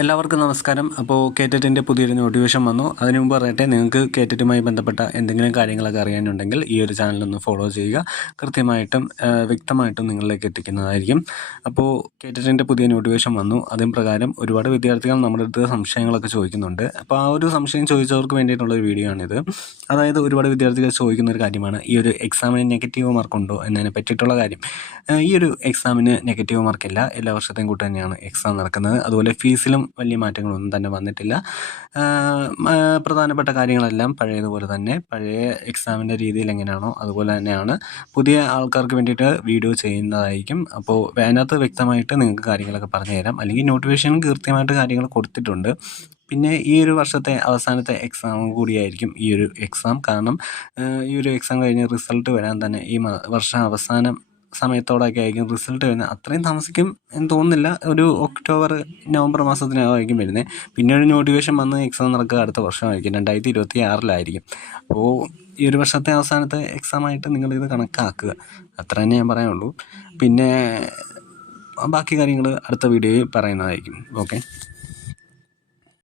എല്ലാവർക്കും നമസ്കാരം. അപ്പോൾ കേറ്ററ്റിന്റെ പുതിയൊരു നോട്ടിഫിക്കേഷൻ വന്നു. അതിനു മുമ്പ് പറയട്ടെ നിങ്ങൾക്ക് കേറ്ററ്റുമായി ബന്ധപ്പെട്ട എന്തെങ്കിലും കാര്യങ്ങളൊക്കെ അറിയാനുണ്ടെങ്കിൽ ഈ ഒരു ചാനലൊന്ന് ഫോളോ ചെയ്യുക. കൃത്യമായിട്ടും വ്യക്തമായിട്ടും നിങ്ങളിലേക്ക് എത്തിക്കുന്നതായിരിക്കും. അപ്പോൾ കേറ്ററ്റിന്റെ പുതിയ നോട്ടിഫിക്കേഷൻ വന്നു. അതിന് പ്രകാരം ഒരുപാട് വിദ്യാർത്ഥികൾ നമ്മുടെ അടുത്ത് സംശയങ്ങളൊക്കെ ചോദിക്കുന്നുണ്ട്. അപ്പോൾ ആ ഒരു സംശയം ചോദിച്ചവർക്ക് വേണ്ടിയിട്ടുള്ളൊരു വീഡിയോ ആണിത്. അതായത് ഒരുപാട് വിദ്യാർത്ഥികൾ ചോദിക്കുന്ന ഒരു കാര്യമാണ്. ഈ ഒരു എക്സാമിന് നെഗറ്റീവ് മാർക്ക് ഉണ്ടോ എന്നതിനെ പറ്റിയിട്ടുള്ള കാര്യം. ഈ ഒരു എക്സാമിന് നെഗറ്റീവ് മാർക്കില്ല എല്ലാ വർഷത്തെയും കൂട്ട് തന്നെയാണ് എക്സാം നടക്കുന്നത്. അതുപോലെ ഫീസിലും വലിയ മാറ്റങ്ങളൊന്നും തന്നെ വന്നിട്ടില്ല. പ്രധാനപ്പെട്ട കാര്യങ്ങളെല്ലാം പഴയതുപോലെ തന്നെ പഴയ എക്സാമിന്റെ രീതിയിൽ എങ്ങനെയാണോ അതുപോലെ തന്നെയാണ്. പുതിയ ആൾക്കാർക്ക് വേണ്ടിയിട്ട് വീഡിയോ ചെയ്യുന്നതായിരിക്കും. അപ്പോൾ അതിനകത്ത് വ്യക്തമായിട്ട് നിങ്ങൾക്ക് കാര്യങ്ങളൊക്കെ പറഞ്ഞുതരാം അല്ലെങ്കിൽ നോട്ടിഫിക്കേഷൻ കൃത്യമായിട്ട് കാര്യങ്ങൾ കൊടുത്തിട്ടുണ്ട്. പിന്നെ ഈ ഒരു വർഷത്തെ അവസാനത്തെ എക്സാം കൂടിയായിരിക്കും ഈ ഒരു എക്സാം കാരണം ഈ ഒരു എക്സാം കഴിഞ്ഞ് റിസൾട്ട് വരാൻ തന്നെ ഈ വർഷം അവസാനം സമയത്തോടൊക്കെ ആയിരിക്കും റിസൾട്ട് വരുന്നത്. അത്രയും താമസിക്കും എന്ന് തോന്നുന്നില്ല. ഒരു ഒക്ടോബർ നവംബർ മാസത്തിനകമായിരിക്കും വരുന്നത്. പിന്നെ ഒരു നോട്ടിഫിക്കേഷൻ വന്ന് എക്സാം നടക്കുക അടുത്ത വർഷമായിരിക്കും. രണ്ടായിരത്തി ഇരുപത്തി ആറിലായിരിക്കും അപ്പോൾ ഈ ഒരു വർഷത്തെ അവസാനത്തെ എക്സാമായിട്ട് നിങ്ങളിത് കണക്കാക്കുക. അത്ര തന്നെ ഞാൻ പറയാനുള്ളൂ പിന്നെ ബാക്കി കാര്യങ്ങൾ അടുത്ത വീഡിയോയിൽ പറയുന്നതായിരിക്കും. ഓക്കെ?